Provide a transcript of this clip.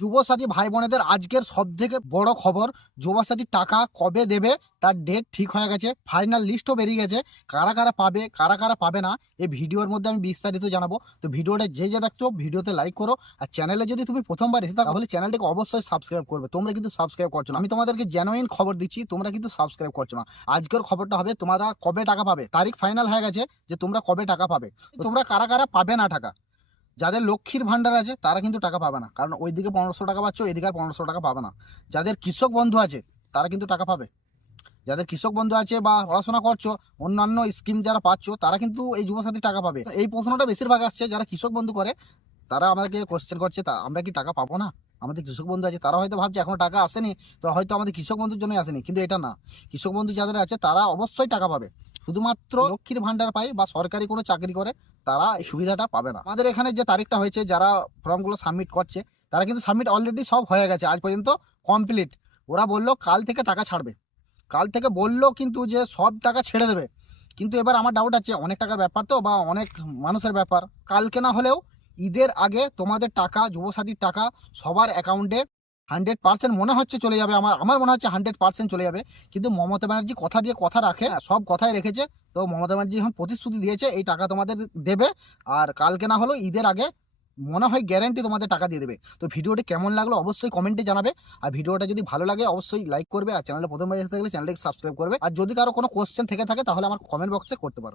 যুবসাথী ভাই বোনেদের আজকের সব থেকে বড় খবর, যুবসাথীর টাকা কবে দেবে তার ডেট ঠিক হয়ে গেছে, ফাইনাল লিস্টও বেরিয়ে গেছে। কারা কারা পাবে কারা কারা পাবে না এই ভিডিওর মধ্যে আমি বিস্তারিত জানাবো। তো ভিডিওটা যে যে দেখছো ভিডিওতে লাইক করো, আর চ্যানেলে যদি তুমি প্রথমবার এসে থাকো তাহলে চ্যানেলটাকে অবশ্যই সাবস্ক্রাইব করবে। তোমরা কিন্তু সাবস্ক্রাইব করছো না, আমি তোমাদেরকে জেনুইন খবর দিচ্ছি, তোমরা কিন্তু সাবস্ক্রাইব করছো না। আজকের খবরটা হবে তোমরা কবে টাকা পাবে, তারিখ ফাইনাল হয়ে গেছে যে তোমরা কবে টাকা পাবে। তোমরা কারা কারা পাবে না টাকা। যাদের লক্ষ্মীর ভান্ডার আছে তারা কিন্তু টাকা পাবে না, কারণ ওইদিকে 1500 টাকা পাচ্ছ, এদিকে আর 1500 টাকা পাবে না। যাদের কৃষক বন্ধু আছে তারা কিন্তু টাকা পাবে। যাদের কৃষক বন্ধু আছে বা পড়াশোনা করছো, অন্যান্য স্কিম যারা পাচ্ছ তারা কিন্তু এই যুবসাথী টাকা পাবে। এই প্রশ্নটা বেশিরভাগ আসছে যারা কৃষক বন্ধু করে, তারা আমাদেরকে কোশ্চেন করছে তা আমরা কি টাকা পাবো না। আমাদের কৃষক বন্ধু আছে, তারা হয়তো ভাবছে এখনো টাকা আসেনি, তো হয়তো আমাদের কৃষক বন্ধুর জন্যই আসেনি, কিন্তু এটা না। কৃষক বন্ধু যাদের আছে তারা অবশ্যই টাকা পাবে। শুধুমাত্র লক্ষ্মীর ভান্ডার পায় বা সরকারি কোনো চাকরি করে তারা এই সুবিধাটা পাবে না। আমাদের এখানে যে তারিখটা হয়েছে, যারা ফর্মগুলো সাবমিট করছে তারা কিন্তু সাবমিট অলরেডি সব হয়ে গেছে, আজ পর্যন্ত কমপ্লিট। ওরা বললো কাল থেকে টাকা ছাড়বে, কাল থেকে বললো কিন্তু যে সব টাকা ছেড়ে দেবে। কিন্তু এবার আমার ডাউট আছে, অনেক টাকার ব্যাপার তো বা অনেক মানুষের ব্যাপার, কালকে না হলেও ঈদের আগে তোমাদের টাকা, যুবসাথীর টাকা সবার অ্যাকাউন্টে 100% মনে হচ্ছে চলে যাবে। আমার আমার মনে হচ্ছে 100% চলে যাবে। কিন্তু মমতা ব্যানার্জি কথা দিয়ে কথা রাখে, সব কথাই রেখেছে। তো মমতা ব্যানার্জি এখন প্রতিশ্রুতি দিয়েছে এই টাকা তোমাদের দেবে, আর কালকে না হলেও ঈদের আগে মনে হয় গ্যারেন্টি তোমাদের টাকা দিয়ে দেবে। তো ভিডিওটি কেমন লাগলো অবশ্যই কমেন্টে জানাবে, আর ভিডিওটা যদি ভালো লাগে অবশ্যই লাইক করবে, আর চ্যানেলে প্রথমবার এসে থাকলে চ্যানেলটাকে সাবস্ক্রাইব করবে। আর যদি কারো কোনো কোশ্চেন থেকে থাকে তাহলে আমার কমেন্ট বক্সে করতে পারো।